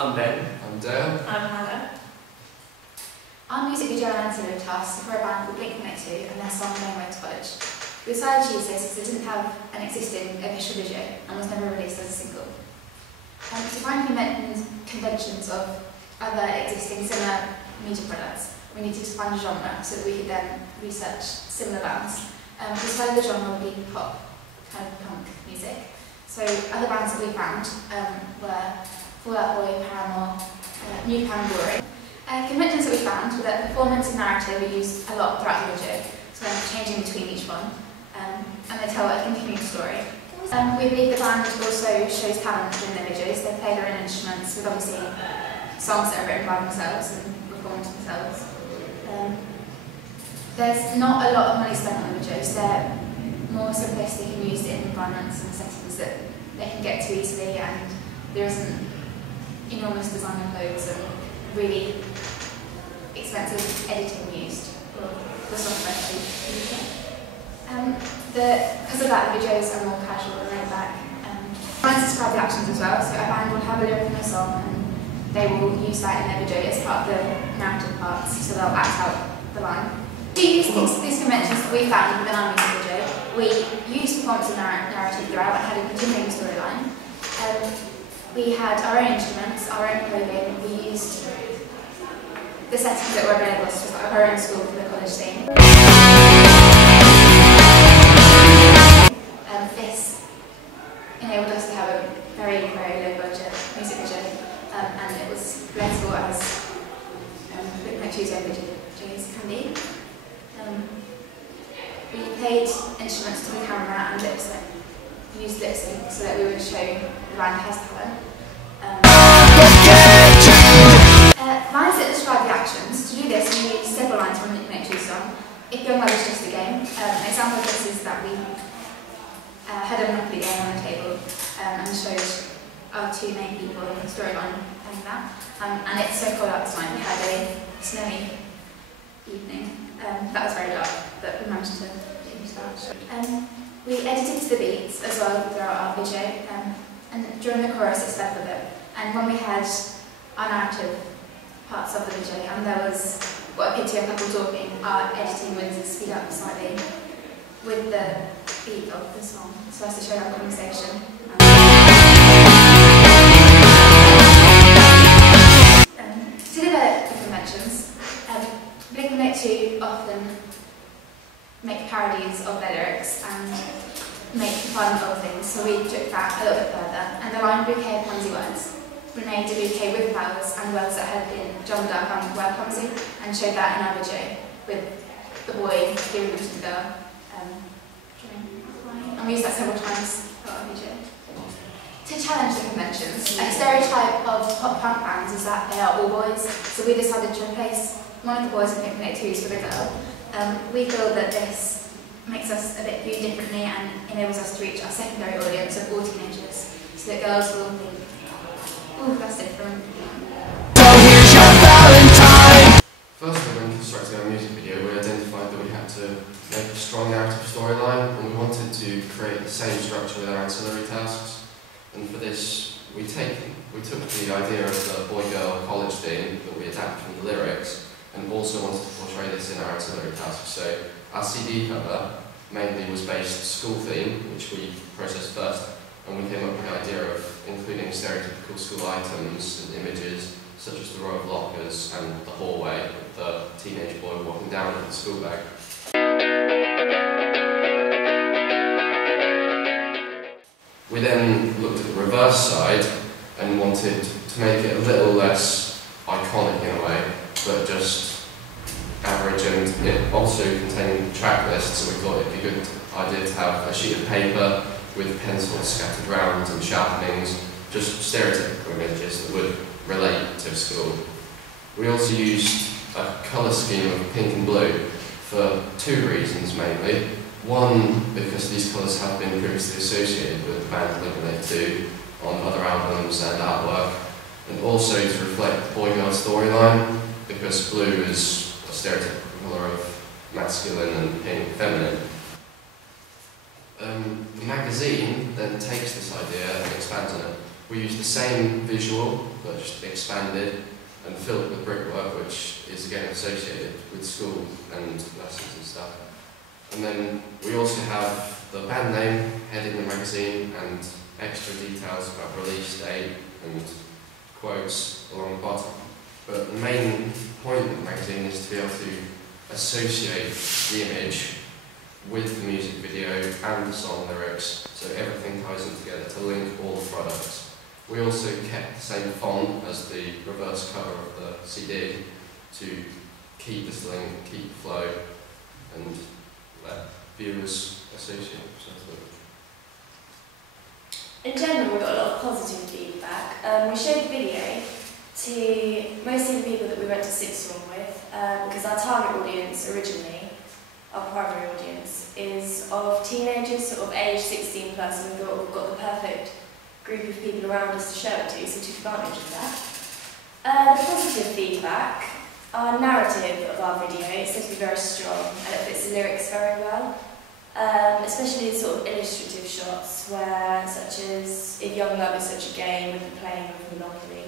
I'm Ben. I'm Dale. I'm Hannah. Our music video and ancillary tasks are for a band called Blink-182 and their song No Way to College. We decided to use this because it didn't have an existing official video and was never released as a single. To find conventions of other existing similar media products, we needed to find a genre so that we could then research similar bands. We decided the genre would be pop, kind of punk music. So other bands that we found were Fall Out Boy, Paramore, New Pound Glory. Conventions that we found were that performance and narrative are used a lot throughout the video, so I'm changing between each one, and they tell a continuing story. We believe the band also shows talent in their videos. They play their own instruments with obviously songs that are written by themselves and performed themselves. There's not a lot of money spent on the videos. They're more simplistic and used in environments and settings that they can get to easily, and there isn't enormous design of clothes and really expensive editing used for the software to use it. Because of that, the videos are more casual and laid back. Bands describe the actions as well, so a band will have a lyric in a song and they will use that in their video as part of the narrative parts, so they'll act out the line. These conventions that we found within our music video, we used performance and narrative throughout and had a continuing storyline. We had our own instruments, our own clothing. We used the settings that were available, so our own school for the college scene. This enabled us to have a very, very low budget music video, and it was flexible as Blink-182's own videos can be. We played instruments to the camera and used lip sync so that we would show the band has talent. Lines that describe the actions. To do this, we use several lines from the Blink-182 song. If Young Love is Just a Game. An example of this is that we had a Monopoly game on the table and showed our two main people in the storyline and that. And it's so cold outside. We had a snowy evening. That was very dark, but we managed to change that. We edited to the beats as well throughout our video, and during the chorus it sped a bit. And when we had our narrative parts of the video and there was what appeared to be a couple talking, our editing would speed up slightly with the beat of the song, so as to show our conversation. To develop the conventions, Blink-182 often make parodies of their lyrics and make fun of things, so we took that a little bit further. And the line bouquet of clumsy words. We made a bouquet with flowers and words that had been jumbled up and were clumsy, and showed that in our video with the boy giving them to the girl. And we used that several times for our video. To challenge the conventions, a stereotype of pop punk bands is that they are all boys, so we decided to replace one of the boys in Blink-182 with a girl. We feel that this makes us a bit viewed differently and enables us to reach our secondary audience of all teenagers, so that girls will think, ooh, that's different. First, when constructing our music video, we identified that we had to make a strong narrative storyline, and we wanted to create the same structure with our ancillary tasks. And for this, we took the idea of the boy-girl college theme that we adapted from the lyrics, and also wanted to portray this in our ancillary tasks. So our CD cover mainly was based school theme, which we processed first, and we came up with the idea of including stereotypical school items and images, such as the row of lockers and the hallway with the teenage boy walking down with the school bag. We then looked at the reverse side and wanted to make it a little less iconic in a way, but just average, and it also contained track lists, so we thought it'd be a good idea to have a sheet of paper with pencils scattered around and sharpenings, just stereotypical images that would relate to school. We also used a colour scheme of pink and blue for two reasons mainly. One, because these colours have been previously associated with the band Blink-182 on other albums and artwork, and also to reflect the boy-girl storyline, because blue is a stereotypical colour of masculine and pink feminine. The magazine then takes this idea and expands on it. We used the same visual, but just expanded and filled with brickwork, which is again associated with school and lessons and stuff. And then we also have the band name, heading the magazine, and extra details about release date and quotes along the bottom. But the main point of the magazine is to be able to associate the image with the music video and the song lyrics, so everything ties in together to link all the products. We also kept the same font as the reverse cover of the CD to keep this link, keep the flow, and let viewers associate themselves with it. In general, we got a lot of positive feedback. We showed the video to most of the people that we went to sixth form with, because our target audience originally, our primary audience, is of teenagers, sort of age 16 plus, and we thought we've got the perfect group of people around us to show it to, so we took advantage of that. The positive feedback, our narrative of our video is said to be very strong and it fits the lyrics very well, especially the sort of illustrative shots where, such as, if young love is such a game, we've been playing with Monopoly.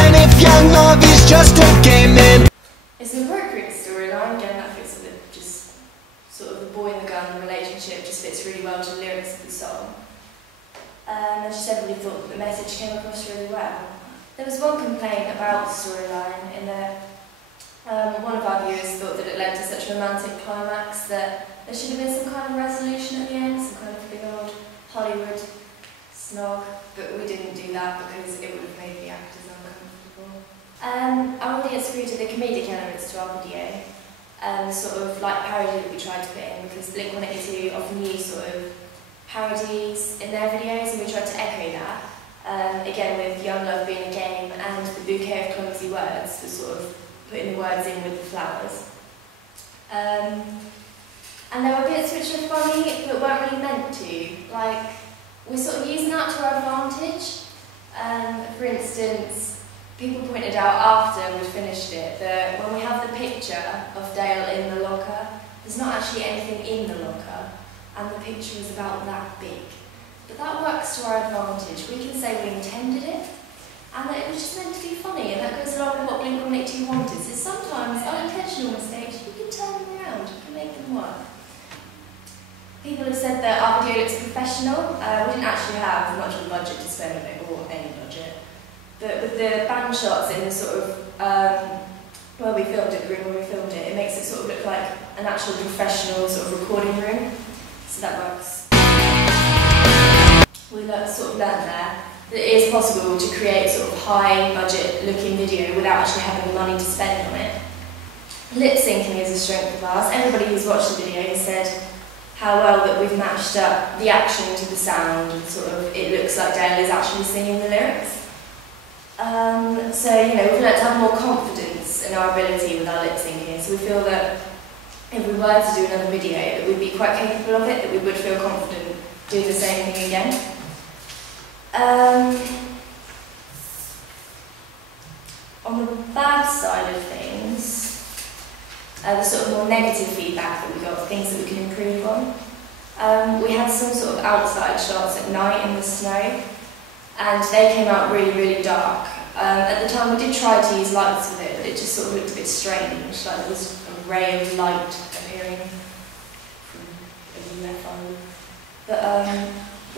And if young love is just a game, then it's an appropriate storyline, again that fits with it, just sort of the boy and the gun relationship just fits really well to the lyrics of the song. And just everybody thought that the message came across really well. There was one complaint about the storyline in that one of our viewers thought that it led to such a romantic climax that there should have been some kind of resolution at the end, some kind of big old Hollywood snog, but we didn't do that because it would have made the actors uncomfortable. Our audience agreed to the comedic elements to our video, sort of like parody that we tried to put in, because Blink-182 often use sort of parodies in their videos, and we tried to echo that. Again, with Young Love being a game and the bouquet of clumsy words, for sort of putting the words in with the flowers. And there were bits which were funny but weren't really meant to. Like, we're sort of using that to our advantage. For instance, people pointed out after we'd finished it that when we have the picture of Dale in the locker, there's not actually anything in the locker, and the picture is about that big. But that works to our advantage. We can say we intended it, and that it was just meant to be funny, and that goes along with what Blink-182 wanted. So sometimes unintentional mistakes, you can turn them around, you can make them work. People have said that our video looks professional. We didn't actually have much of a budget to spend on it, or any budget. But with the band shots in the sort of, where we filmed it, the room where we filmed it, it makes it sort of look like an actual professional sort of recording room. So that works. We sort of learned there that it is possible to create sort of high budget looking video without actually having the money to spend on it. Lip syncing is a strength of ours. Everybody who's watched the video has said how well that we've matched up the action to the sound, and sort of it looks like Dale is actually singing the lyrics. So, you know, we've learned to have more confidence in our ability with our lip syncing, so we feel that if we were to do another video, that we'd be quite capable of it, that we would feel confident doing the same thing again. On the bad side of things, the sort of more negative feedback that we got, things that we can improve on. We had some sort of outside shots at night in the snow, and they came out really, really dark. At the time we did try to use lights with it, but it just sort of looked a bit strange, like there was a ray of light appearing from a UFO. But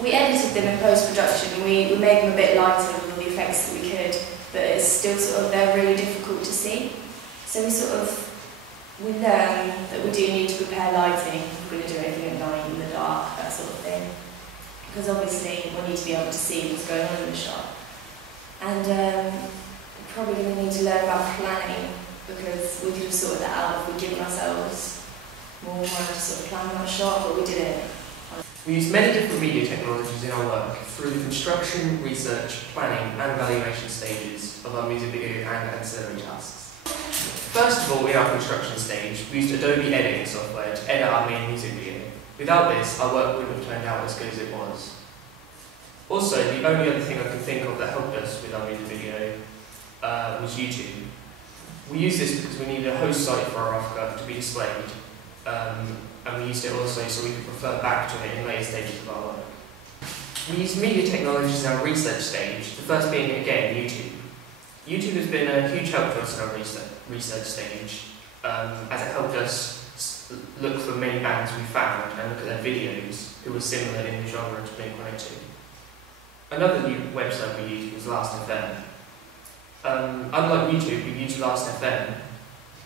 we edited them in post-production, and we made them a bit lighter with all the effects that we could, but it's still sort of, they're really difficult to see. So we learn that we do need to prepare lighting if we're going to do anything at night in the dark, that sort of thing. Because obviously we need to be able to see what's going on in the shot. And we're probably going to need to learn about planning, because we could have sorted that out if we'd given ourselves more time to sort of plan that shot, but we didn't. We use many different media technologies in our work through the construction, research, planning and evaluation stages of our music video and ancillary tasks. First of all, in our construction stage, we used Adobe editing software to edit our main music video. Without this, our work wouldn't have turned out as good as it was. Also, the only other thing I can think of that helped us with our music video was YouTube. We used this because we needed a host site for our rough cut to be displayed, and we used it also so we could refer back to it in later stages of our work. We use media technologies in our research stage, the first being, again, YouTube. YouTube has been a huge help to us in our research stage, as it helped us look for many bands we found and look at their videos who were similar in the genre to Blink-182. Another new website we used was Last.fm. Unlike YouTube, we used Last.fm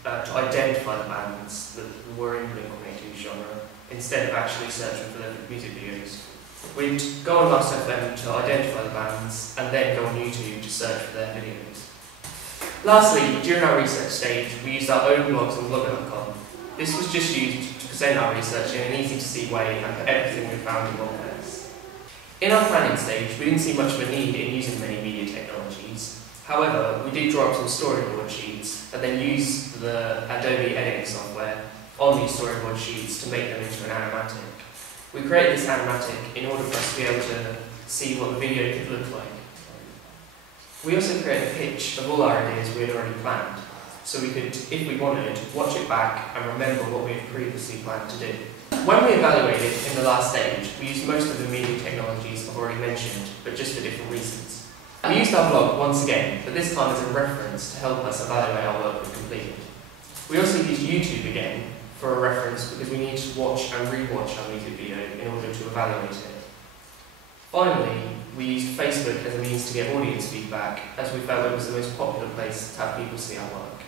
to identify the bands that were in Blink-182 genre instead of actually searching for their music videos. We'd go on Last.fm to identify the bands and then go on YouTube to search for their videos. Lastly, during our research stage, we used our own blogs on blogger.com. This was just used to present our research in an easy-to-see way and put everything we found in one place. In our planning stage, we didn't see much of a need in using many media technologies. However, we did draw up some storyboard sheets and then use the Adobe editing software on these storyboard sheets to make them into an animatic. We created this animatic in order for us to be able to see what the video could look like. We also created a pitch of all our ideas we had already planned, so we could, if we wanted, watch it back and remember what we had previously planned to do. When we evaluated in the last stage, we used most of the media technologies I've already mentioned, but just for different reasons. We used our blog once again, but this time as a reference to help us evaluate our work we've completed. We also used YouTube again for a reference because we need to watch and re-watch our music video in order to evaluate it. Finally, we used Facebook as a means to get audience feedback, as we felt it was the most popular place to have people see our work.